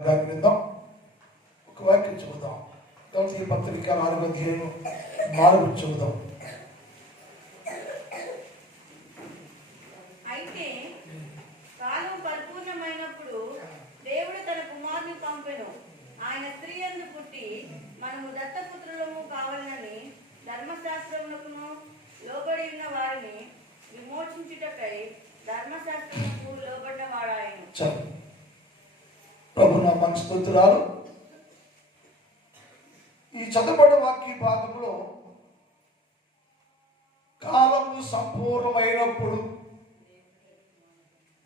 విందాం. ఒక వాక్యం చూద్దాం. గలతీ పత్రిక 4:4 చూద్దాం. అయితే కాలం పరిపూర్ణమైనప్పుడు దేవుడు తన కుమారుని పంపెను. ఆయన స్త్రీ యందు పుట్టి మనము దత్తపుత్రులము కావాలని ధర్మశాస్త్రమునకును లోబడి ఉన్న వారిని విమోచించుటకై ధర్మశాస్త్రమునకు లోబడ్డవాడాయను. ప్రభు నామానికి స్తోత్రాలు. ఈ చదవబడిన వాక్య భాగంలో కాలము సంపూర్ణమైనప్పుడు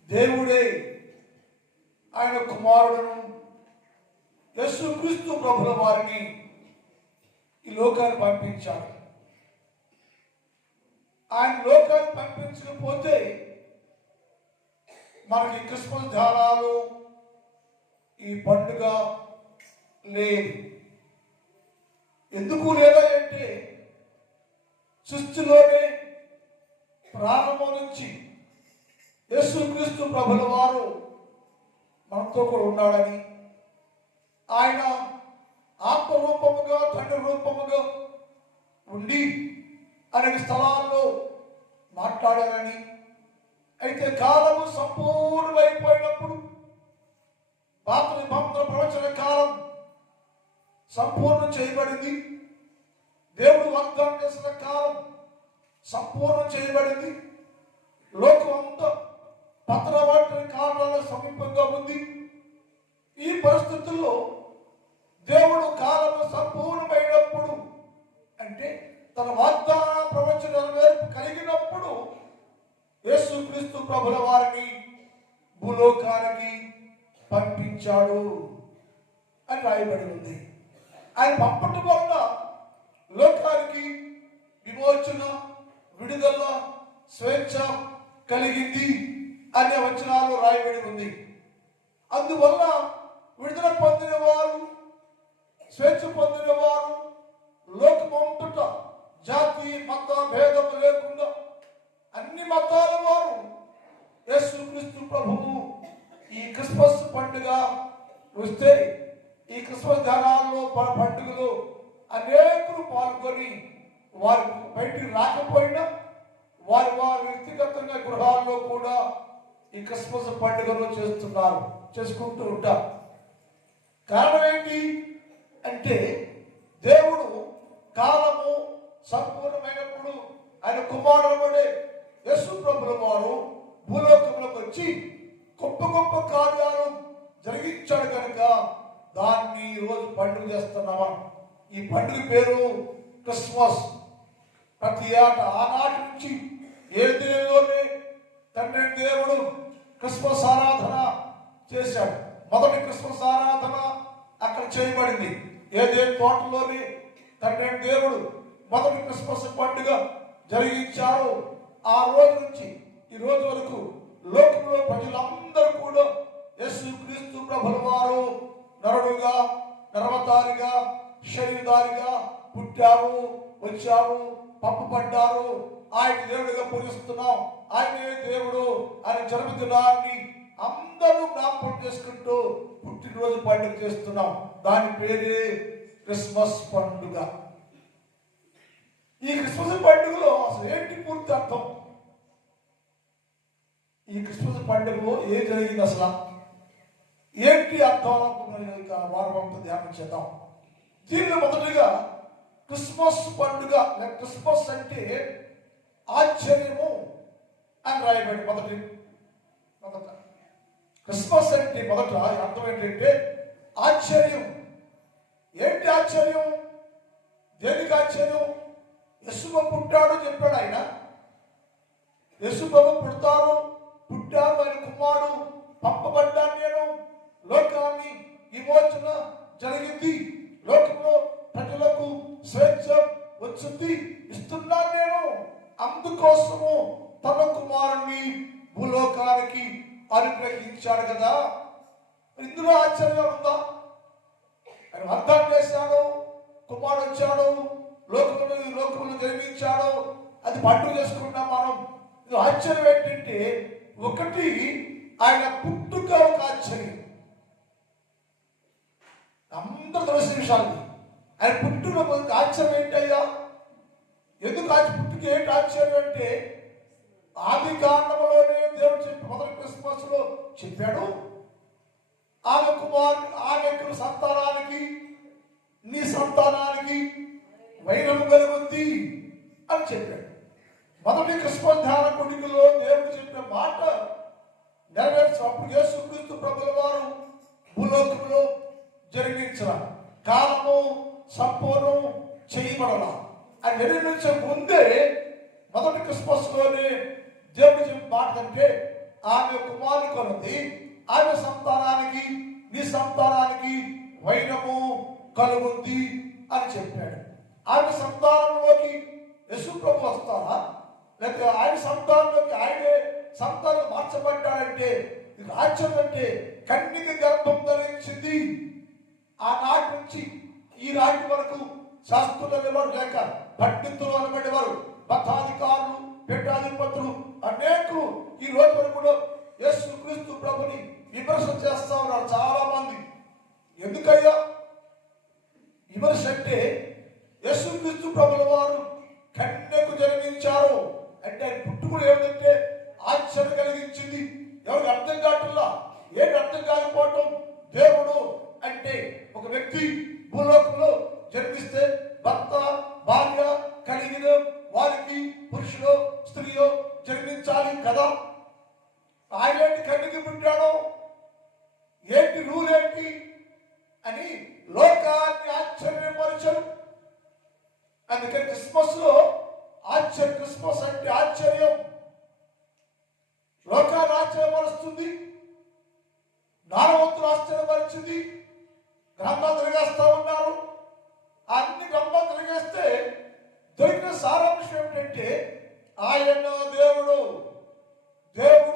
దేవుడే ఆయన కుమారుడును యేసుక్రీస్తు ప్రభుల వారిని ఈ లోకాన్ని పంపించాడు. ఆయన లోకాన్ని పంపించకపోతే మనకి క్రిస్మస్ ధ్యానాలు, ఈ పండుగ లేదు. ఎందుకు లేదా అంటే సృష్టిలోనే ప్రారంభం నుంచి యేసుక్రీస్తు ప్రభుల వారు మనతో కూడా ఉన్నాడని, ఆయన ఆత్మరూపముగా తండ్రి రూపముగా ఉండి అనేక స్థలాల్లో మాట్లాడారని, అయితే కాలము సంపూర్ణమైపోయినప్పుడు పాత నిబంధన ప్రవచన కాలం సంపూర్ణం చేయబడింది. దేవుడు వాగ్దానం చేసిన కాలం సంపూర్ణం చేయబడింది. లోకం అంతా పత్రవాటి కాలాల సమీపంగా ఉంది. ఈ పరిస్థితుల్లో దేవుడు కాలము సంపూర్ణమైనప్పుడు అంటే తన వాగ్దాన ప్రవచన నెరవేర్పు కలిగినప్పుడు యేసుక్రీస్తు ప్రభుల వారిని భూలోకానికి పంపించాడు అని రాయబడి ఉంది. ఆయన పంపటం వల్ల లోకానికి విమోచన, విడుదల, స్వేచ్ఛ కలిగింది అనే వచనాలు రాయబడి ఉంది. అందువల్ల విడుదల పొందిన వారు, స్వేచ్ఛ పొందిన వారు లోకమంతట జాతి మత భేదము లేకుండా అన్ని మతాల వారు యేసుక్రీస్తు ప్రభువు ఈ క్రిస్మస్ పండుగ వస్తే ఈ క్రిస్మస్ దినాల్లో పండుగలో అనేకులు పాల్గొని వారు బయటికి రాకపోయినా వారి వ్యక్తిగతంగా గృహాల్లో కూడా ఈ క్రిస్మస్ పండుగను చేసుకుంటూ ఉంటారు. కారణం ఏంటి అంటే దేవుడు కాలము సంపూర్ణమైనప్పుడు ఆయన కుమారుడే యేసు ప్రభుల వారు భూలోకంలోకి వచ్చి గొప్ప గొప్ప కార్యాలు జరిగించాడు కనుక దాన్ని ఈరోజు పండుగ చేస్తున్నామా. ఈ పండుగ పేరు క్రిస్మస్. ప్రతి ఏటా ఆనాటి నుంచి ఏ దేవులోనే తండ్రి దేవుడు క్రిస్మస్ ఆరాధన చేశాడు. మొదటి క్రిస్మస్ ఆరాధన అక్కడ చేయబడింది. ఏదేని తోటలోని తండ్రి దేవుడు మొదటి క్రిస్మస్ పండుగ జరిగించారు. ఆ రోజు నుంచి ఈ రోజు వరకు లోకంలో ప్రజలందరూ కూడా యేసుక్రీస్తు ప్రభుల వారు నరుడుగా, నరవతారిగా, శరీరధారిగా పుట్టారు, వచ్చారు, పంపబడ్డారు. ఆయన దేవుడిగా పూజిస్తున్నాం. ఆయనే దేవుడు ఆయన జన్మదినాన్ని అందరూ జ్ఞాపకం చేసుకుంటూ పుట్టినరోజు పండుగ చేస్తున్నాం. దాని పేరే క్రిస్మస్ పండుగ. ఈ క్రిస్మస్ పండుగలో అసలు ఏంటి పూర్తి అర్థం? ఈ క్రిస్మస్ పండుగలో ఏం జరిగింది, అసలు ఏంటి అర్థం వారం ధ్యానం చేద్దాం. దీనిలో మొదటిగా క్రిస్మస్ పండుగ క్రిస్మస్ అంటే ఆశ్చర్యము అని రాయబడి మొదట క్రిస్మస్ అంటే మొదట అర్థం ఏంటంటే ఆశ్చర్యం. ఏంటి ఆశ్చర్యం? దేనికి ఆశ్చర్యం? యేసుబాబు పుట్టాడు చెప్పాడు ఆయన. యేసుబాబు పుట్టారు, ఆయన కుమారుడు పంపబడ్డాను, నేను లోకాన్ని విమోచన జరిగింది, లోకంలో ప్రజలకు స్వేచ్ఛ వచ్చింది, ఇస్తున్నాను నేను. అందుకోసము తన కుమారుని భూలోకానికి అనుగ్రహించాడు కదా. ఇందులో ఆశ్చర్యం ఉందా? ఆయన అర్థం చేశాడు, కుమారుడు వచ్చాడు, లోకంలో జన్మించాడు, అది పండుగ చేసుకుంటాం మనం. ఇది ఆశ్చర్యం ఏంటంటే ఒకటి ఆయన పుట్టుక ఒక ఆశ్చర్యం. అందరూ తెలిసిన విషయాలు. ఆయన పుట్టిన ఆశ్చర్యం ఏంటయ్యా? ఎందుకు పుట్టికి ఏంటి ఆశ్చర్యం అంటే, ఆది కాండంలోనే దేవుడు చెప్పి మొదటి క్రిస్మస్ లో చెప్పాడు, ఆమె సంతానానికి నీ సంతానానికి వైరము కలుగుద్ది అని చెప్పాడు. మొదటి క్రిస్మస్ ధ్యాన కొడుకులో దేవుడు చెప్పిన మాట నెరవేర్చినప్పుడు యేసుక్రీస్తు ప్రభుల వారు భూలోకంలో జరిగించిన కాలము సంపూర్ణం చేయబడాల అని నిర్మించే ముందే మొదటి క్రిస్మస్ లోనే దేవుడు చెప్పిన మాట అంటే, ఆమె కుమారుని కొనుంది, ఆమె సంతానానికి నీ సంతానానికి వైరము కలుగుద్ది అని చెప్పాడు. ఆమె సంతానంలోకి యేసు ప్రభు వస్తారా, లేకపోతే ఆయన సంతానంలోకి ఆయనే సంతానం మార్చబడ్డాడంటే ఇది ఆశ్చర్యం. అంటే కన్యక గర్భం ధరించింది. ఆనాటి నుంచి ఈ నాటి వరకు శాస్త్రులు అనేవారు లేక పండితులు అనబడేవారు, మతాధికారులు, పీఠాధిపతులు అనేకులు ఈ రోజు వరకు కూడా యేసు క్రీస్తు ప్రభుని విమర్శ చేస్తా ఉన్నారు చాలా మంది. ఎందుకయ్యా విమర్శ అంటే, యేసు క్రీస్తు ప్రభుల వారు కన్యకు జన్మించారు అంటే ఆయన పుట్టుకుడు ఏమిటంటే ఆశ్చర్యం కలిగించింది. ఎవరికి అర్థం కావట్లా. ఏంటి అర్థం కాకపోవటం? దేవుడు అంటే ఒక వ్యక్తి భూలోకంలో జన్మిస్తే భర్త భార్య కలిగిన వారికి పురుషుడు స్త్రీయో జన్మించాలి కదా. ఆయన ఏంటి కన్యకి పుట్టాడు, ఏంటి రూల్ ఏంటి అని లోకాన్ని ఆశ్చర్యపరచరు. అందుకని క్రిస్మస్ లో క్రిస్మస్ అంటే ఆశ్చర్యం, లోకాన్ని ఆశ్చర్యపరుస్తుంది, జ్ఞానవంతులు ఆశ్చర్యపరిచింది. గ్రంథాలు తిరిగేస్తా ఉన్నారు. అన్ని గ్రంథాలు తిరిగేస్తే దొరికిన సారాంశం ఏమిటంటే, ఆయన దేవుడు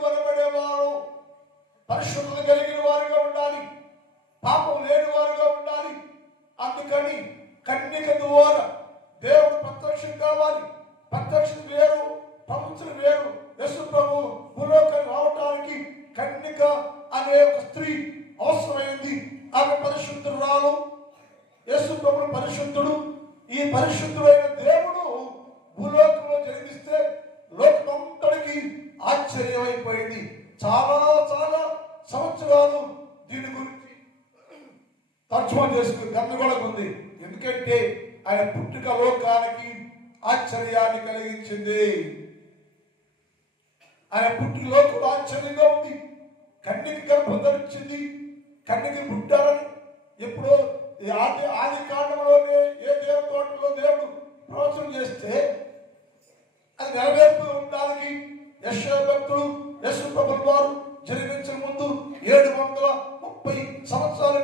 అనబడేవారు పరిశుద్ధత కలిగిన వారుగా ఉండాలి, పాపం లేని వారుగా ఉండాలి. అందుకని కన్యక ద్వారా దేవుడు ప్రత్యక్షం కావాలి. ప్రత్యక్షం వేరు, పవిత్రం వేరు. యేసు ప్రభు భూలోకానికి రావటానికి కన్యక అనే ఒక స్త్రీ అవసరమైంది. ఆమె పరిశుద్ధురాలు, యేసు ప్రభు పరిశుద్ధుడు. ఈ పరిశుద్ధుడైన దేవుడు భూలోకంలో జన్మిస్తే లోకమంతటికి ఆశ్చర్యమైపోయింది. చాలా చాలా సంవత్సరాలు దీని గురించి తర్జుమా చేసుకుని గందరగోళం ఉంది. ఎందుకంటే ఆయన పుట్టుక లోకానికి ఆశ్చర్యాన్ని కలిగించింది. ఆయన పుట్టుక లోకం ఆశ్చర్యంగా ఉంది. కన్యకి గర్భం ధరించింది, కన్యకి పుట్టారని ఎప్పుడో ఆది కాండంలోనే ఏ దేవతోటలో దేవుడు ప్రవచనం చేస్తే అది నెరవేర్పు ఉండడానికి యెషయా భక్తులు యేసు ప్రభువు వారు జన్మించిన ముందు 730 సంవత్సరాల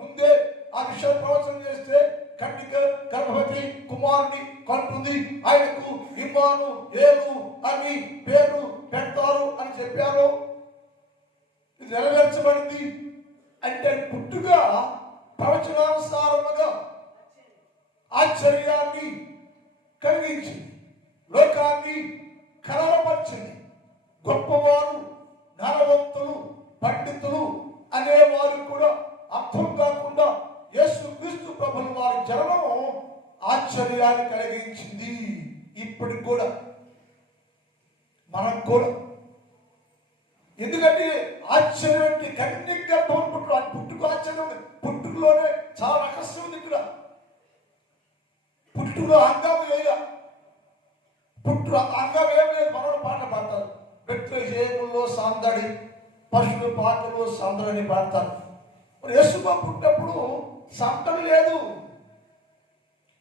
ముందే ఆ విషయాలు ప్రవచనం చేస్తే కన్యక గర్భవతి కుమారుని కంటుంది, ఆయనకు ఇమ్మానుయేలు అని పేరు పెడతారు అని చెప్పారు. ఇది నెరవేర్చబడింది. అంటే పుట్టుగా ప్రవచనానుసారముగా ఆశ్చర్యాన్ని కలిగించింది, లోకాన్ని కలవరపరిచింది. గొప్పవారు, జ్ఞానవంతులు, పండితులు అనేవారు కూడా అర్థం కాకుండా యేసు క్రీస్తు ప్రభుల వారి జన్మం ఆశ్చర్యాన్ని కలిగించింది. ఇప్పటికి కూడా మనకు కూడా. ఎందుకంటే ఆశ్చర్యం అంటే కన్యక గర్భం పుట్టుకు ఆశ్చర్యం ఉంది. పుట్టుకలోనే చాలా రహస్యం ఉంది. ఇక్కడ పుట్టులో అంగం లేదా, పుట్టు అంగం ఏం లేదు. మనోడు పాట పాడతారు, బెత్లెహేములో సందడి, పశువుల పాటలో సందడిని పాడతారు. మరి యేసు పుట్టినప్పుడు సందడి లేదు.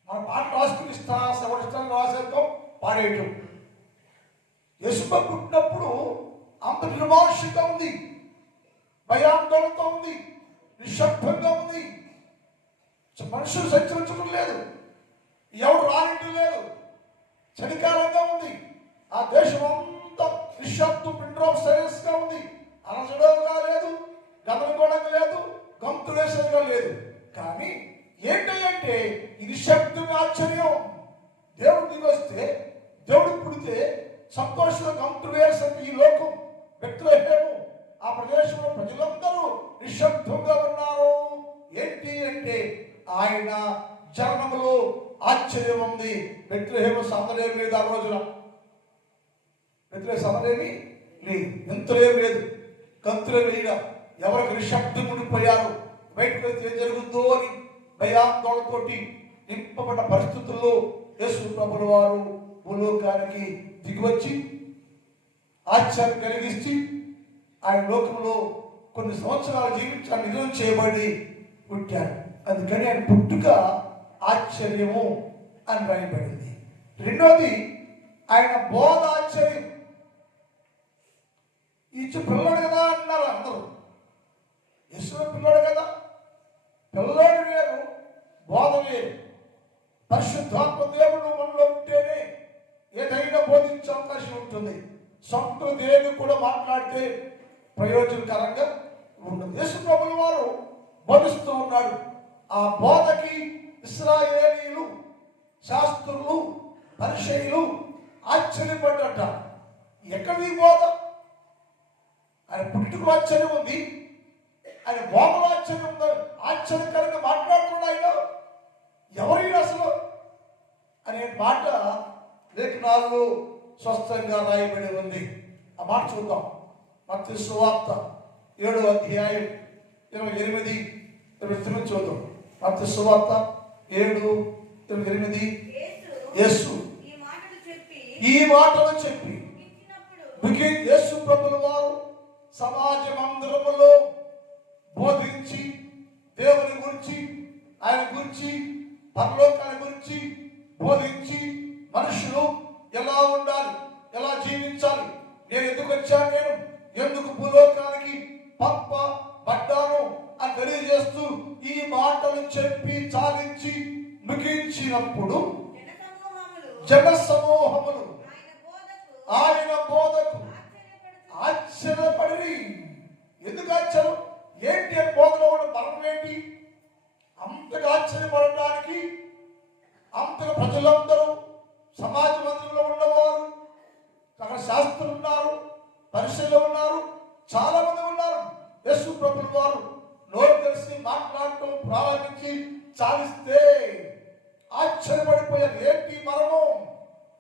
మన పాట రాసుకుని ఇష్టాన్ని రాసేద్దాం, పాడేయటం. యేసు పుట్టినప్పుడు అంత నిర్మానుష్యంగా ఉంది, భయాందోళనతో ఉంది, నిశ్శబ్దంగా ఉంది. మనుషులు సంచరించడం లేదు, ఎవరు రానిటం లేదు, చలికాలంగా ఉంది. ఆ దేశం అంతా నిశ్శబ్దం, పిండ్రోప్ సైలెన్స్ గా ఉంది. అలసడంగా లేదు, గమనగోళంగా లేదు, గంతులేసంగా లేదు. కానీ ఏంటంటే ఇది శబ్దం ఆశ్చర్యం. దేవుడు దిగొస్తే, దేవుడు పుడితే సంతోషంగా గంతులు వేసండి. ఈ లోకం బెత్లెహేము ఆ ప్రదేశంలో ప్రజలందరూ నిశ్శబ్దంగా ఉన్నారు. ఏంటి అంటే ఆయన జననములో ఆశ్చర్యం ఉంది. బెత్లెహేము సందడేమి లేదు ఆ రోజున. బెత్లెహేము సందడేమి లేదు, ఎంతలేం లేదు, కంతులే వేయగా ఎవరికి నిశ్శబ్దం ఉండిపోయారు. బయటకు వెళ్తే ఏం జరుగుతుందో అని భయాందోళనతోటి నింపబడ్డ పరిస్థితుల్లో యేసు ప్రభుల వారు భూలోకానికి దిగివచ్చి ఆశ్చర్యం కలిగించి ఆయన లోకంలో కొన్ని సంవత్సరాలు జీవించాలని నిజం చేయబడి పుట్టారు. అందుకని ఆయన పుట్టుక ఆశ్చర్యము అని రాయబడింది. రెండోది ఆయన బోధ ఆశ్చర్యం. ఇచ్చు పిల్లడు కదా అన్నారు అందరూ. యేసు పిల్లడు కదా, పిల్లడు వేరు, బోధ వేరు. పరిశుద్ధాత్మ దేవుడు మనలో ఉంటేనే ఏదైనా బోధించే అవకాశం ఉంటుంది. సొంత దేవుడు కూడా మాట్లాడితే ప్రయోజనకరంగా ఉండదు. యేసు ప్రభుల వారు బోధిస్తూ ఉన్నాడు. ఆ బోధకి ఇశ్రాయేలీయులు, శాస్త్రులు, పరిసయ్యులు ఆశ్చర్యపడ్డట. ఎక్కడి బోధ? ఆయన పుట్టుకు ఆశ్చర్యం ఉంది, ఆయన బోధలో ఆశ్చర్యం ఉంది, ఆశ్చర్యకరంగా మాట్లాడుతున్నాడు. ఆయన ఎవరైనా అసలు అనే మాట లేఖనాల్లో స్పష్టంగా రాయబడి ఉంది. ఆ మాట చూద్దాం. మత్తయి సువార్త 7వ అధ్యాయం 28, 29 చూద్దాం. మత్తయి సువార్త 7:28. యేసు ఈ మాటలు చెప్పి యేసు ప్రభుల వారు సమాజమందరములో బోధించి దేవుని గురించి, ఆయన గురించి, పరలోకాన్ని గురించి బోధించి మనుషులు ఎలా ఉండాలి, ఎలా జీవించాలి, నేను ఎందుకు వచ్చాను, నేను ఎందుకు భూలోకానికి పంపబడ్డాను అని తెలియజేస్తూ ఈ మాటలు చెప్పి చాలించి ముగించినప్పుడు జన సమూహములు ఆయన బోధకు ఆశ్చర్యపడి. ఎందుకు ఆశ్చర్యం? ఏంటి అని బోధలో ఉన్న బలం ఏంటి? అంతగా ఆశ్చర్యపడటానికి అంతగా ప్రజలందరూ సమాజ మందిరంలో ఉన్నవారు, అక్కడ శాస్త్రులు ఉన్నారు, పరిశీలన ఉన్నారు, చాలా మంది ఉన్నారు. యేసు ప్రభుల వారు నోరు తెలిసి మాట్లాడటం ప్రారంభించి చాలిస్తే ఆశ్చర్యపడిపోయారు. ఏంటి మరణం,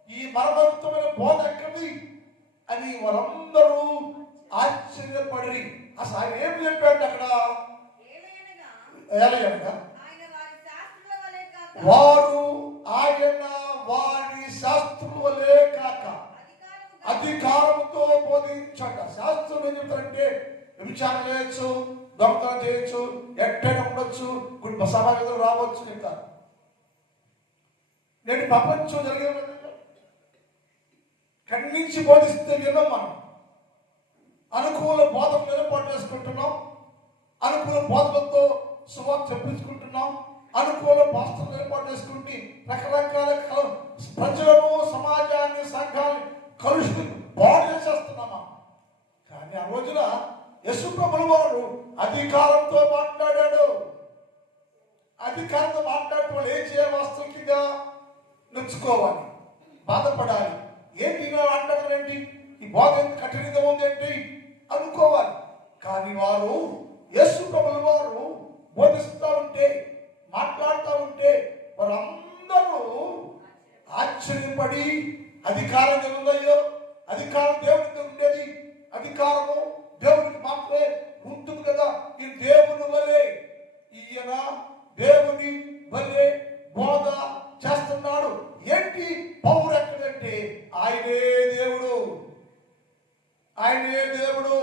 ఈ మరణయుక్తమైన బోధ ఎక్కడి అని వారందరూ ఆశ్చర్యపడి. అసలు ఆయన ఏం చెప్పాడు అక్కడ? ఏలయనగా వారు ఆయన వారి శాస్త్రుల వలె కాక అధికారంతో బోధించట. శాస్త్రం ఏం చెప్తారంటే విచారణ చేయొచ్చు, దొంగతనం చేయొచ్చు, ఎట్టైనా ఉండొచ్చు, కుటుంబ సమాజంలో రావచ్చు చెప్తారు. నేటి ప్రపంచం జరిగిన ఖండించి బోధిస్తే విన్నాం. మనం అనుకూల బోధనలు ఏర్పాటు చేసుకుంటున్నాం, అనుకూల బోధనలతో సువార్త చెప్పించుకుంటున్నాం, అనుకూల పాస్టర్లు ఏర్పాటు చేసుకుంటే రకరకాల ప్రజలను, సమాజాన్ని, సంఘాన్ని కలుషితం బాగు చేసేస్తున్నామా? కానీ ఆ రోజున యేసు ప్రభుల వారు అధికారంతో మాట్లాడాడు. అధికారంతో మాట్లాడటం వాళ్ళు ఏం చేయాలి? వాస్తవికంగా నొచ్చుకోవాలి, బాధపడాలి. ఏంటి ఇలా మాట్లాడడం ఏంటి, ఈ బోధ ఎంత కఠినంగా ఉంది ఏంటి అనుకోవాలి. కానీ వారు యేసు ప్రభుల వారు బోధిస్తూ ఉంటే, మాట్లాడుతూ ఉంటే వారందరూ ఆశ్చర్యపడి, అధికారం ఏముందయ్యో, అధికారం దేవునికి ఉండేది, అధికారము దేవునికి మాత్రమే ఉంటుంది కదా, ఈ దేవుని వలె ఈయన దేవుని వలె బోధ చేస్తున్నాడు. ఏంటి పౌరు ఎక్కడంటే ఆయనే దేవుడు, ఆయనే దేవుడు,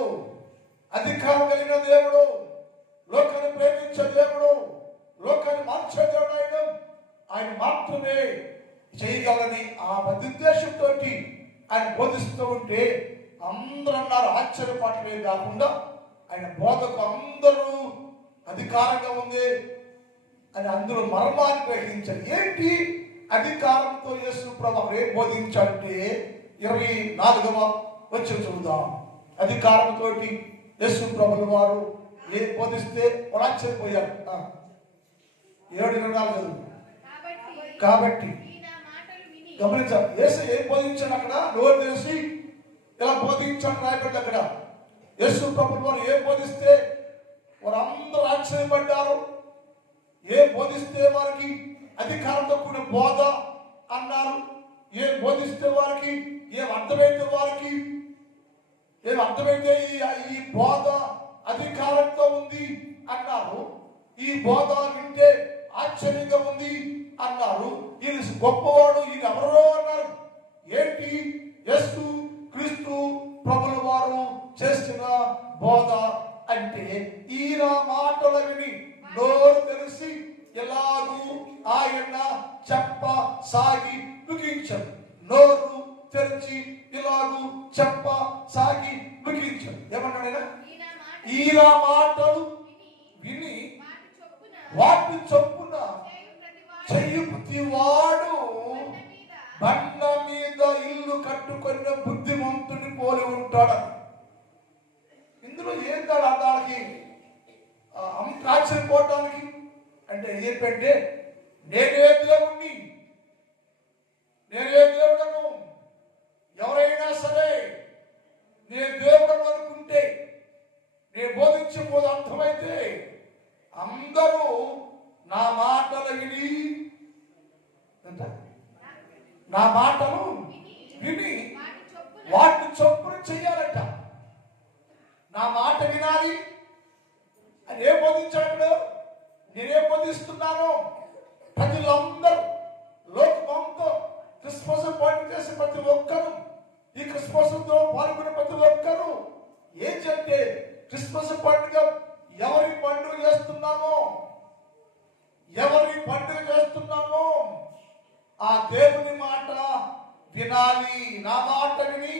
అధికారం కలిగిన దేవుడు, లోకాన్ని ప్రేమించే దేవుడు, లోకాన్ని మార్చే దేవుడు. ఆయన మాత్రమే చేయగలని ఆ ఉద్దేశంతో ఆయన బోధిస్తూ ఉంటే అందరూ అన్నారు. ఆశ్చర్యపడలే కాకుండా ఆయన బోధకు అందరూ అధికారంగా ఉంది అని అందరూ మర్మాన్ని గ్రహించారు. ఏంటి అధికారంతో యేసు ప్రభువు ఏం బోధించాలంటే 24వ వచనం చూద్దాం. అధికారంతో యేసు ప్రభుల వారు ఏం బోధిస్తే వాళ్ళు ఆశ్చర్యపోయారు. 7:24 కాబట్టి గమనించాలి. యేసు ఏం బోధించాడు అక్కడ? నోరు తెలిసి ఇలా బోధించాడు రాయబడ్డ అక్కడ. యేసు ప్రభుల వారు ఏం బోధిస్తే వారు అందరూ ఆశ్చర్యపడ్డారు. ఏ బోధిస్తే వారికి అధికారంతో కూడిన బోధ అన్నారు. ఏం బోధిస్తే వారికి, ఏం అర్థమైతే వారికి, ఏం అర్థమైతే ఈ బోధ అధికారంతో ఉంది అన్నారు. ఈ బోధ వింటే ఆశ్చర్యంగా ఉంది అన్నారు. ఈయన గొప్పవాడు, ఈయన ఎవరో అన్నారు. ఏంటి? యేసు క్రీస్తు ప్రభుల వారు చేసిన బోధ అంటే ఈయన మాటలు విని నోరు తెలిసి ఎలాగూ ఆయన చెప్ప సాగి ముగించారు. నోరు తెరిచి ఇలాగూ చెప్ప సాగి ముగించారు. ఏమన్నాడు? ఈయన మాటలు విని వాటి చొప్పున చెయ్యి ప్రతివాడు బండ మీద ఇల్లు కట్టుకున్న బుద్ధిమంతుని పోలి ఉంటాడు. ఇందులో ఏం తేడా దానికి ఆశ్చర్యపోవటానికి? అంటే ఏంటంటే నేనే దేవుణ్ణి, నేనే దేవుడను. ఎవరైనా సరే నేను దేవుడను అనుకుంటే, నేను బోధించే బోధ అర్థమైతే అందరూ నా మాటలు విని, నా మాటలు విని వాటిని చొప్పున చెయ్యాలట. నా మాట వినాలి అని ఏం బోధించాడు? నేనే బోధిస్తున్నాను. ప్రజలందరూ లోకమంతా క్రిస్మస్ పండుగ చేసే ప్రతి ఒక్కరు, ఈ క్రిస్మస్ తో పాల్గొనే ప్రతి ఒక్కరు ఏంటంటే క్రిస్మస్ పండుగ ఎవరి పండుగ చేస్తున్నామో, ఎవరి పండుగ చేస్తున్నామో ఆ దేవుని మాట వినాలి. నా మాట విని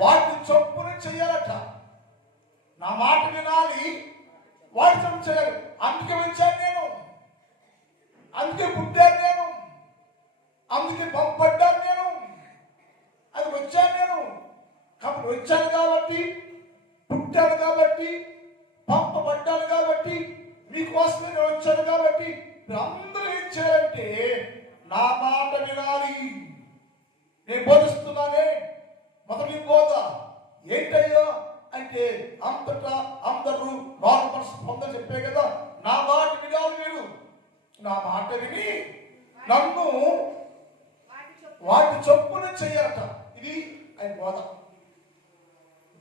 వాటి చొప్పున చెయ్యాలట. నా మాట వినాలి, వాటి చొప్పున చేయాలి. అందుకే వచ్చాను నేను, అందుకే పుట్టాను నేను, అందుకే పంపడ్డాను నేను, అది వచ్చాను నేను. కాబట్టి వచ్చాను కాబట్టి, పుట్టాను కాబట్టి, పంపబడ్డాను కాబట్టి, మీకోసమే నేను వచ్చాను కాబట్టి మీరు అందరూ ఏం చేయాలంటే నా మాట వినాలి. నేను బోధిస్తున్నానే మొదటి బోధ ఏంటయ్యా అంటే అంతటా అందరూ మారు మనసు పొందని చెప్పే కదా. నా మాట వినాలి. మీరు నా మాట విని నన్ను వాటి చొప్పున చెయ్యాలట. ఇది ఆయన బోధ.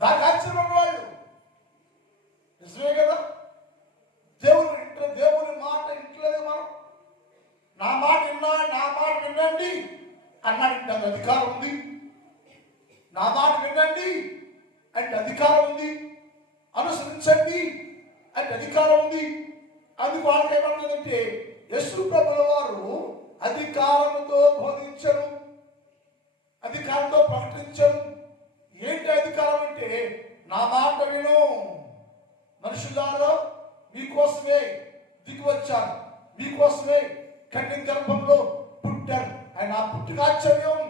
దానికి ఆశ్చర్యం వాళ్ళు నిజమే కదా. దేవుని మాట ఇంట్లోనే మనం నా మాట వినండి అన్నాడు. నాకు అధికారం ఉంది. నా మాట వినండి అంటే అధికారం ఉంది. అనుసరించండి అంటే అధికారం ఉంది. అందుకు వాళ్ళకి ఏమన్నదంటే యేసు ప్రభుల వారు అధికారంతో బోధించరు, అధికారంతో ప్రకటించరు. ఏంటి అధికారం అంటే నా మాట విను. మనుషులారా మీకోసమే దిగి వచ్చాను, మీకోసమే కన్య గర్భంలో పుట్టారు. ఆయన ఆ పుట్టిన ఆశ్చర్యం.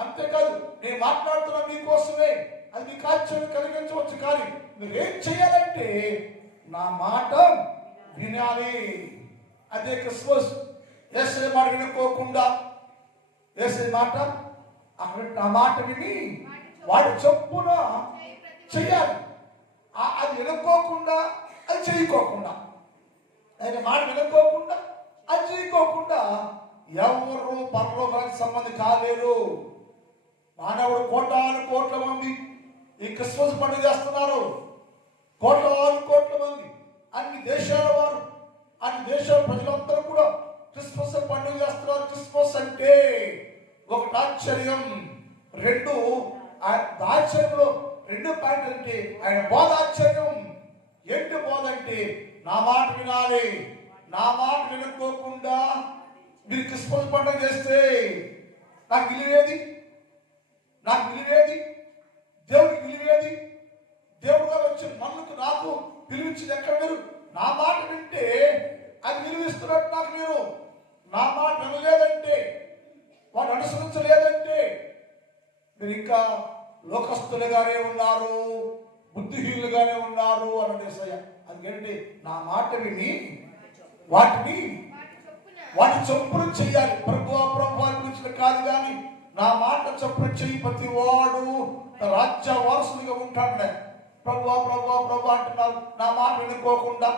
అంతేకాదు నేను మాట్లాడుతున్నా మీకోసమే, అది మీకు ఆశ్చర్యం కలిగించవచ్చు. కానీ మీరు ఏం చేయాలంటే నా మాట వినాలి. అదే క్రిస్మస్. యేసే మాట వినుకోకుండా, యేసే మాట అక్కడ నా మాట విని వాడి చొప్పున చెయ్యాలి. అది వినుకోకుండా, అది చేయకోకుండా, ఆయన మాట వినుకోకుండా, అది చేయకోకుండా ఎవరు పరలోకానికి సంబంధం కాలేరు. మానవుడు కోట్ల మంది ఈ క్రిస్మస్ పండుగ చేస్తున్నారు. కోట్ల మంది అన్ని దేశాల వారు, అన్ని దేశాల ప్రజలందరూ కూడా క్రిస్మస్ పండుగ చేస్తున్నారు. క్రిస్మస్ అంటే ఒకటి ఆశ్చర్యం, రెండు ఆశ్చర్యంలో రెండు పాయింట్ అంటే ఆయన బోధ ఆశ్చర్యం. ఏంటి బోధ అంటే నా మాట వినాలి. నా మాట వినుకోకుండా మీరు క్రిస్మస్ పండుగ చేస్తే నాకు విలువేది? నాకు విలువేది? దేవుడికి విలువేది? దేవుడు గారు వచ్చి నన్నుకు నాకు పిలిపించింది ఎక్కడ? మీరు నా మాట వింటే అది విలువిస్తున్నట్టు నాకు. మీరు నా మాట వినలేదంటే, వాడు అనుసరించలేదంటే మీరు ఇంకా లోకస్తులుగానే ఉన్నారు, బుద్ధిహీనులుగానే ఉన్నారు అన్నది యేసయ్య. అందుకంటే నా మాట విని వాటి చొప్పున చెయ్యాలి. ప్రభు అనిపించిన కాదు కానీ నా మాట చొప్పున చెయ్యి ప్రతి వాడు రాజ్య వారసునిగా ఉంటాడు. ప్రభు అంటున్నారు. నా మాట వినుకోకుండా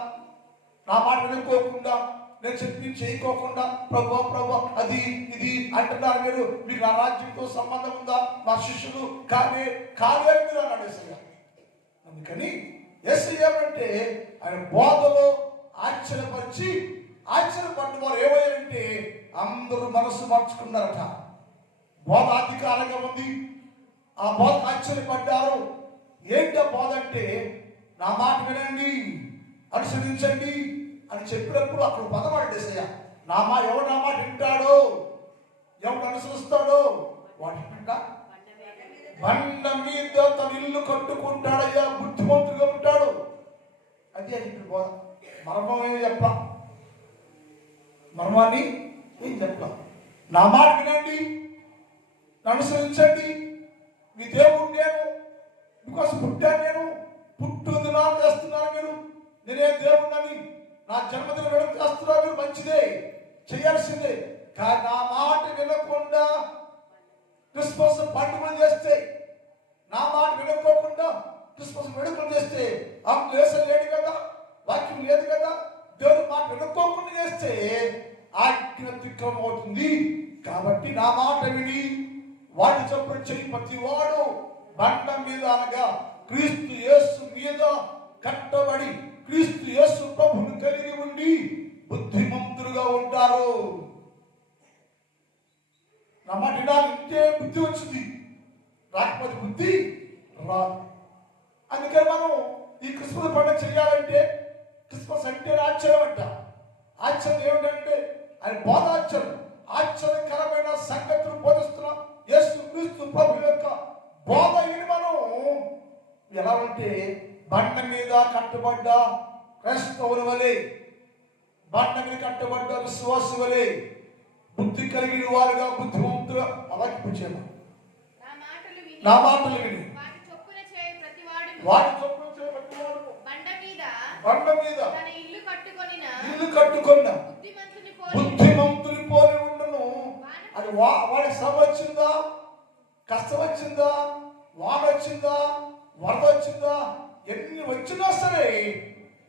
నేను చెప్పి చేయకోకుండా ప్రభు ప్రభు అది ఇది అంటున్నారు మీరు, మీకు నా రాజ్యంతో సంబంధం ఉందా, మా శిష్యులు కానీ అని మీరు అన్నాడు యేసయ్య. అందుకని యేసయ్య అంటే ఆయన బోధలో ఆశ్చర్యపరిచి ఆశ్చర్యపడిన వారు ఏమయ్యారంటే అందరూ మనసు మార్చుకున్నారట. బోధ అధికారంగా ఉంది, ఆ బోధ ఆశ్చర్యపడ్డారు. ఏంటి ఆ బోధ అంటే నా మాట వినండి, అనుసరించండి అని చెప్పినప్పుడు అక్కడ పదవాడు యేసయ్య. ఎవరు నా మాట వింటాడో, ఎవరు అనుసరిస్తాడో వాటి బండ మీద తన ఇల్లు కట్టుకుంటాడయ్యా, బుద్ధిమంతుడుగా ఉంటాడు. అది ఇప్పుడు బోధ. మర్మం ఏమి చెప్ప, మర్మాన్ని ఏం చెప్ప. నా మాట వినండి, అనుసరించండి. మీ దేవుడు నేను, బికాస్ పుట్టాను నేను, పుట్టుదినాలు చేస్తున్నాను మీరు, నేనే దేవుడిని, నా జన్మదిన వేడుక చేస్తున్నారు మీరు, మంచిదే చేయాల్సిందే. కానీ నా మాట వినకుండా క్రిస్మస్ పండుగలు చేస్తే, నా మాట వినుకోకుండా క్రిస్మస్ వేడుకలు చేస్తే ఆ క్లేశం లేడు కదా, వాక్యం లేదు కదా, దేవుడు మాట వినుకోకుండా చేస్తే ఆజ్ఞ అతిక్రమం అవుతుంది. కాబట్టి నా మాట విని వాడి చప్పుడు చెయ్యి ప్రతి వాడు బండ మీద అనగా క్రీస్తు యేసు మీద కట్టబడి క్రీస్తు యేసు ప్రభువును కలిగి ఉండి బుద్ధిమంతులుగా ఉంటారు. నా మాట వినాలంటే బుద్ధి వచ్చింది, రాకపోతే బుద్ధి రాదు. అందుకని మనం ఈ క్రిస్మస్ పండుగ చేయాలంటే, క్రిస్మస్ అంటే ఆశ్చర్యం అంట. ఆశ్చర్యం ఏమిటంటే ఆయన బోధ ఆశ్చర్యం, ఆశ్చర్యకరమైన సంగతులు బోధిస్తున్నాం. యేసు క్రీస్తు ప్రభు యొక్క బోధ విని మనం ఎలా ఉంటే బండ మీద కట్టబడ్డ క్రైస్తవుల వలె, బండ మీద కట్టబడ్డ విశ్వాసు వలె బుద్ధి కలిగిన వారుగా, బుద్ధిమంతులుగా అలాగే పుచ్చాము. నా మాటలు విని వాటి చొప్పున చేయ ప్రతి వాడు బండ మీద తన ఇల్లు కట్టుకొనిన బుద్ధిమంతుని పోలి ఉండను. అది వాడికి శ్రమ వచ్చిందా, కష్టం వచ్చిందా, వాన వచ్చిందా, వరద వచ్చిందా, ఎన్ని వచ్చినా సరే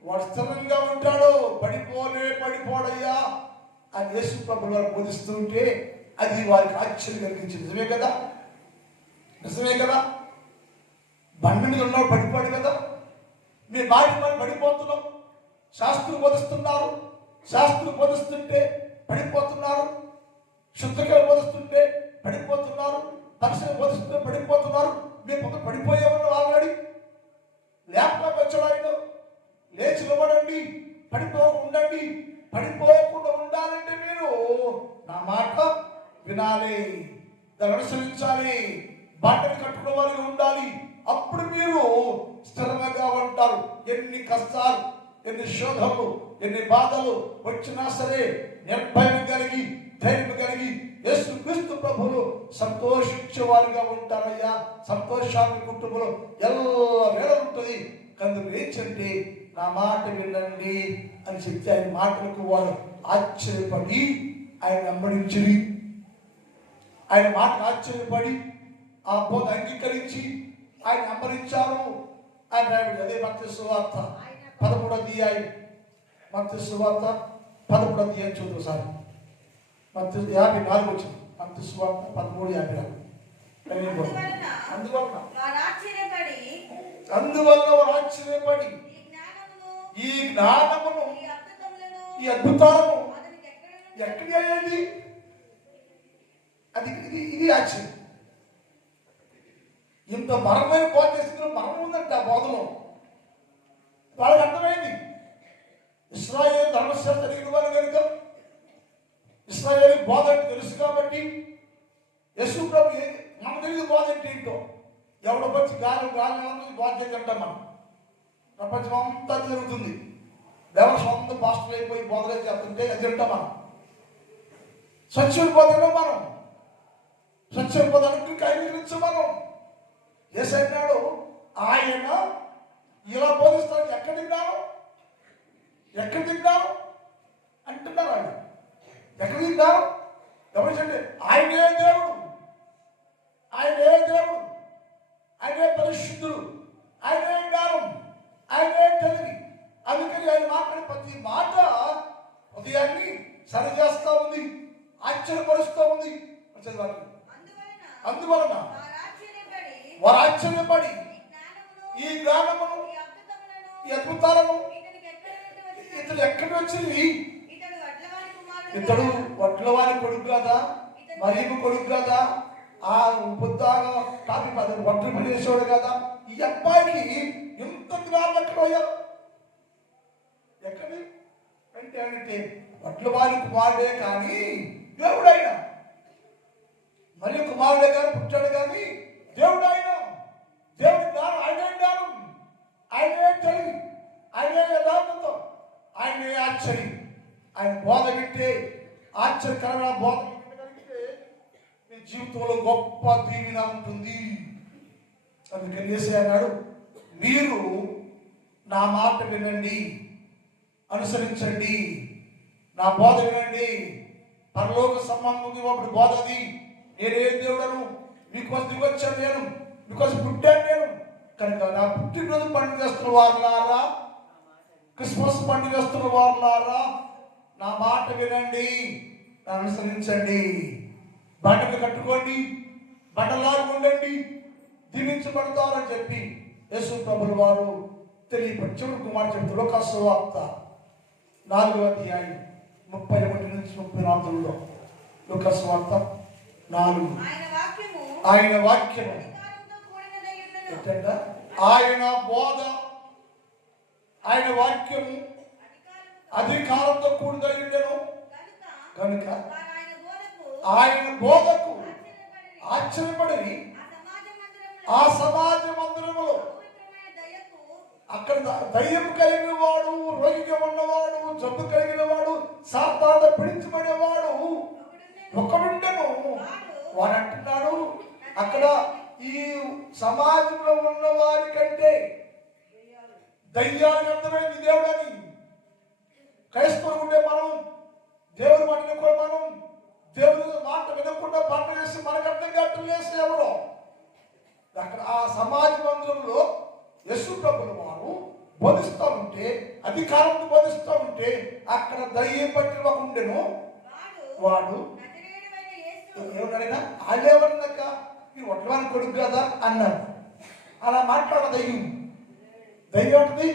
వాడు స్థిరంగా ఉంటాడు. పడిపోడయ్యా అని యేసు ప్రభువు వారు బోధిస్తుంటే అది వారికి ఆశ్చర్యం కలిగించింది. నిజమే కదా, నిజమే కదా. బండ మీద ఉన్నాడు, పడిపోడు కదా. మీ బాడీ పడిపోతున్నాం, శాస్త్రులు బోధిస్తున్నారు, శాస్త్రులు బోధిస్తుంటే పడిపోతున్నారు, శుద్ధకలు బోధిస్తుంటే పడిపోతున్నారు, దర్శనం బోధిస్తుంటే పడిపోతున్నారు. మేము పడిపోయామని ఆల్రెడీ ల్యాప్టాప్ వచ్చాడు ఆయన, లేచి నిలబడండి, పడిపోకుండా ఉండాలంటే మీరు నా మాట వినాలి, దాన్ని అనుసరించాలి, బాటలు కట్టుకున్న వారిగా ఉండాలి. అప్పుడు మీరు స్థిరంగా ఉంటారు. ఎన్ని కష్టాలు, ఎన్ని శోధనలు, ఎన్ని బాధలు వచ్చినా సరే నిర్భయం కలిగి, ధైర్యం కలిగి యేసు క్రీస్తు ప్రభువులు సంతోషించే వారిగా ఉంటారయ్యా. సంతోషాన్ని కుటుంబంలో ఎల్లవేళ ఉంటుంది. కందుకు ఏంటంటే నా మాట వినండి అని చెప్తే ఆయన మాటలకు వాడు ఆశ్చర్యపడి ఆయన వెంబడించి, ఆయన మాటలు ఆశ్చర్యపడి ఆ బోధ అంగీకరించి ఆయన వెంబడించారు. ఆయన రావిడు అదే మత్తయి సువార్త 13వ అధ్యాయం, మత్తయి సువార్త 13వ అధ్యాయం చూద్దాం సార్. మత్తయి 54 వచ్చింది. మత్తయి సువార్త 13:54. అందువల్ల వారు ఆశ్చర్యపడి ఈ జ్ఞానమును, ఈ అద్భుతాలను ఎక్కడి అయ్యేది, అది ఇది ఆశ్చర్యం. ఇంత మరమైన బోధ చేసిన మరణం ఉందంట ఆ బోధలో. వాళ్ళకి అర్థమైంది ఇశ్రాయేలు ధర్మశాస్త్రం జరిగిన వాళ్ళు కనుక ఇశ్రాయేలు బోధ అంటే తెలుసు కాబట్టి యేసు ప్రభు మనకు తెలియదు బోధ అంటే ఏంటో. ఎవడో వచ్చి గాలి బోధ చేద్దాం మనం. ప్రపంచం అంతా జరుగుతుంది, ఎవరు సొంత పాస్టర్ అయిపోయి బోధగా చేస్తుంటే అది తింటాం మనం. సత్యం బోధలో మనం సత్యం బోధనకి అంగీకరించు మనం. ఏసన్నాడు ఆయన ఇలా బోధిస్తాడు. ఎక్కడ తింటారు అంటున్నారు వాళ్ళు. ఎక్కడ తింటారు? గమనించండి, ఆయనే దేవుడు, ఆయనే పరిశుద్ధుడు, ఆయనే జ్ఞానం, ఆయనే తెలివి. అందుకని ఆయన మాట్లాడే ప్రతి మాట హృదయాన్ని సరి చేస్తా ఉంది, ఆశ్చర్యపరుస్తూ ఉంది. అందువలన వారు ఆశ్చర్యపడి ఈ జ్ఞానమును ఈ అద్భుతాలను ఇతడు ఎక్కడి వచ్చింది, ఇతడు వడ్లవారి కొడుకు కదా, మరియు కొడుకు కదా, ఆ పొద్దుగా కాపీ వడ్లు పిలిచేవాడు కదా, ఈ అబ్బాయికి ఎంత జ్ఞానం ఎక్కడోయా ఎక్కడి అంటే వడ్లవారి కుమారుడే కానీ దేవుడైన, మరియు కుమారుడే కానీ పుట్టాడు కానీ దేవుడైన, దేవుడి జ్ఞానం ఆయనే జ్ఞానం, ఆయనే తెలివి, ఆయనే యథార్థత, ఆయనే ఆశ్చర్యం. ఆయన బోధ వింటే ఆశ్చర్యకరమైన బోధ వినగలిగితే మీ జీవితంలో గొప్ప దీవెన ఉంటుంది. అందుకని యేసయ్య అన్నాడు, మీరు నా మాట వినండి, అనుసరించండి, నా బోధ వినండి. పరలోక సంబంధం ఒకటి బోధ అది. నేనే దేవుడను, మీకోసం దిగొచ్చాను, నేను మీకోసం పుట్టాను నేను. కనుక నా పుట్టినరోజు పండుగ చేస్తున్న వారులారా, క్రిస్మస్ పండుగ చేస్తున్న వారులారా, నా మాట వినండి, అనుసరించండి. బట్టలు కట్టుకోండి, బట్టలాగా ఉండండి, దీవించబడతారని చెప్పి యేసు ప్రభుల వారు తెలియపరిచారు. కుమార్ చెప్తారు. లోక సువార్త 4వ అధ్యాయం 31 నుంచి 34లో. లోక సువార్త 4. ఆయన వాక్యము ఆయన బోధ, ఆయన వాక్యము అధికారంతో కూడిదై ఉండెను కనుక ఆయన బోధకు ఆశ్చర్యపడి ఆ సమాజ మందిరములో అక్కడ దయ్యం కలిగిన వాడు, రోగిగా ఉన్నవాడు, జబ్బు కలిగిన వాడు, సాతాను పీడించబడేవాడు ఒకడుండెను. వాడు అంటున్నాడు, అక్కడ ఈ సమాజంలో ఉన్న వారి కంటే దయ్యానికి అర్థమైంది దేవుడని. క్రైస్తవులు ఉండే మనం దేవుని మాట వినకుండా, మనం దేవుని మాట వినకుండా పంట చేసి మనకు అర్థం కట్టలు చేసి ఎవరో అక్కడ ఆ సమాజ మందిరంలో యేసు ప్రభుల వారు బోధిస్తూ ఉంటే, అధికారంతో బోధిస్తూ ఉంటే అక్కడ దయ్యం పట్టిన ఒక ఉండెను. వాడు ఏమన్నాడైనా వాళ్ళేమన్నాక మీరు వడ్లవాని కొడుకు కదా అన్నారు. అలా మాట్లాడ దయ్యం ఉంటుంది.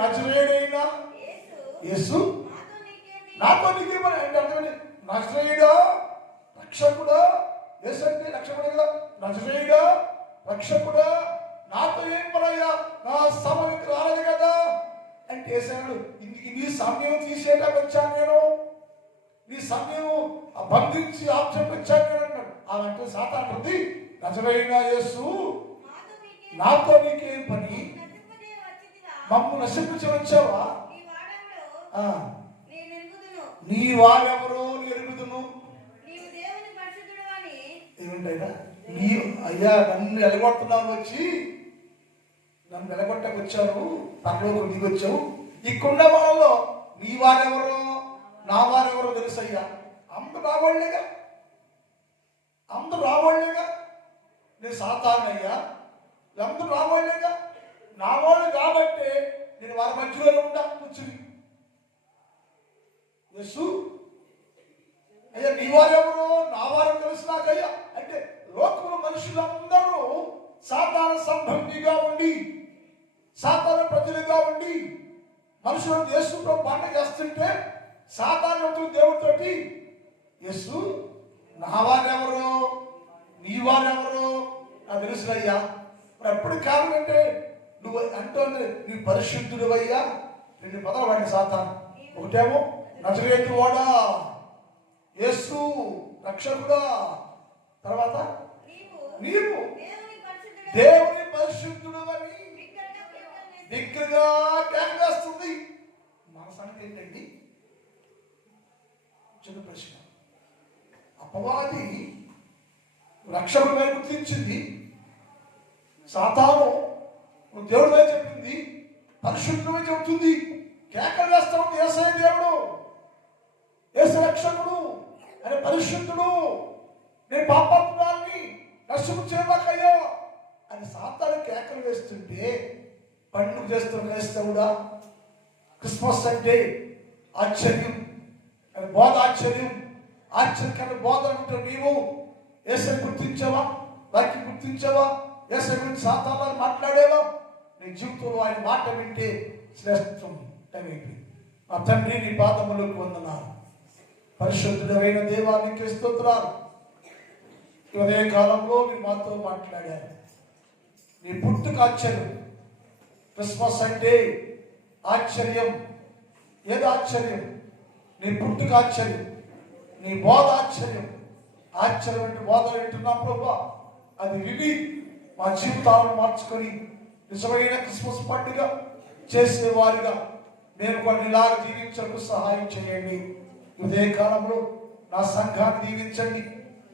నజరేయుడైన యేసు నాతో నీకేమని అంటే అర్థమైంది. నజరేయుడా రక్షకుడా, యేసు అంటే రక్షకుడు కదా, నజరేయుడా రక్షకుడా నాతో ఏం పరయ్యా, నా సమయం రాలేదు కదా అంటే యేసయ్యడు, నీ సమయం తీసేయడానికి వచ్చాను నేను, నీ సమయం బంధించి ఆప్షన్ వచ్చాను నేను అన్నాడు. అలాంటి సాతాను ఉంది, నజరేయుడ యేసు నాతో నీకేం పని, మమ్ము నశించి వచ్చావా, నీ వారెవరో ఎరుగుదును. ఏమిటైనా నీ అయ్యా నన్ను ఎలగొడుతున్నాను, వచ్చి నన్ను వెలగొట్టకు వచ్చాను, పక్కలో దిగి వచ్చావు. ఇక్కడున్న వాళ్ళలో నీ వారెవరో నా వారెవరో తెలుసు అయ్యా. అందరూ రావాళ్ళేగా, అందరూ రావాళ్ళేగా. నేను సాతాను అయ్యా, అందరూ రావాళ్ళేగా, నా వాళ్ళు కాబట్టి నేను వారి మధ్యలోనే ఉంటా కూర్చుని. యేసు అయ్యా నీ వారెవరో నా వారు తెలుసు నాకయ్యా అంటే లోకంలో మనుషులందరూ సాతాను సంబంధిగా ఉండి, సాతాను ప్రజలుగా ఉండి మనుషులను యేసుతో పండుగ చేస్తుంటే సాతాను దేవుడితోటి యేసు నా వారెవరో నీ వారెవరో నాకు తెలుసు అయ్యా. మరి ఎప్పుడు కావాలంటే నువ్వు అంటోంది నీ పరిశుద్ధుడు అయ్యా. 2 పదాలు వాడి సాతాను. ఒకటేమో నజరేతు వాడా, యేసు రక్షకుడా, తర్వాత నీవు దేవుని పరిశుద్ధుడు అని బిగ్గరగా కేకవేస్తుంది. మన సంగతి ఏంటండి? చిన్న ప్రశ్న. అపవాది రక్షకుడిగా గుర్తించింది, సాతాను దేవుడిగా చెప్పింది, పరిశుద్ధుడిగా చెబుతుంది, కేకలు వేస్తా ఉంది. యేసయ్య దేవుడు, యేసు రక్షకుడు, ఆయన పరిశుద్ధుడు, నేను పాపాత్మురాల్ని నష్టం చేయబాకయ్యా అని సాతాను కేకలు వేస్తుంటే పండుగ చేస్తున్న క్రైస్తవుడా, క్రిస్మస్ అంటే ఆశ్చర్యం, కానీ బోధ ఆశ్చర్యం, ఆశ్చర్యకర బోధ అంటే నీవు యేసై గుర్తించావా? వారికి గుర్తించావా? యేసై గురించి సాతాను మాట్లాడేవా? నీ జీవితంలో ఆయన మాట వింటే శ్రేష్టం. మా తండ్రి నీ పాదములకు వందనాలు. పరిశుద్ధుడైన దేవానికి స్తోత్రాలు. ఉదయ కాలంలో మీరు మాతో మాట్లాడారు. నీ పుట్టుక ఆశ్చర్యం. క్రిస్మస్ అంటే ఆశ్చర్యం. ఏదో ఆశ్చర్యం. నీ పుట్టుక ఆశ్చర్యం, నీ బోధ ఆశ్చర్యం. ఆశ్చర్యం అంటే బోధ వింటున్నాం ప్రభా, అది విని మా జీవితాలను మార్చుకొని నిజమైన క్రిస్మస్ పండుగ చేసేవారిగా నేను కొన్ని ఇలాగ జీవించడానికి సహాయం చేయండి. ఇదే కాలంలో నా సంఘాన్ని దీవించండి,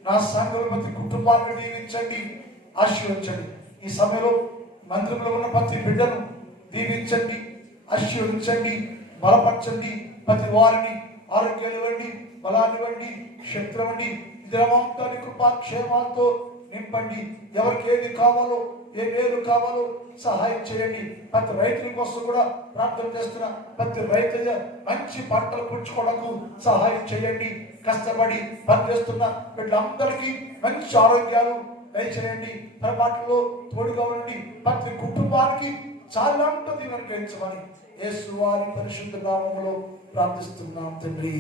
నా సంఘంలో ప్రతి కుటుంబాన్ని దీవించండి, ఆశీర్వదించండి. ఈ సమయంలో మందిరంలో ఉన్న ప్రతి బిడ్డను దీవించండి, ఆశీర్వదించండి, బలపరచండి. ప్రతి వారిని ఆరోగ్యాలు ఇవ్వండి, బలాన్ని ఇవ్వండి, శక్తి ఇవ్వండి. దినమంతాన్ని కృపాక్షేమాలతో నింపండి. ఎవరికి ఏది కావాలో, ఏ మేలు కావాలో సహాయం చేయండి. ప్రతి రైతుల కోసం కూడా ప్రార్థన చేస్తున్నా. ప్రతి రైతు మంచి పంటలు పుంచుకోవడానికి సహాయం చేయండి. కష్టపడి పనిచేస్తున్న వీళ్ళందరికీ మంచి ఆరోగ్యాలు దయచేయండి. పొరపాటులో తోడుగా ఉండండి. ప్రతి కుటుంబానికి చాలా ఉంటుంది అనుగ్రహించమని యేసు వారి పరిశుద్ధ నామములో ప్రార్థిస్తున్నాం తండ్రి.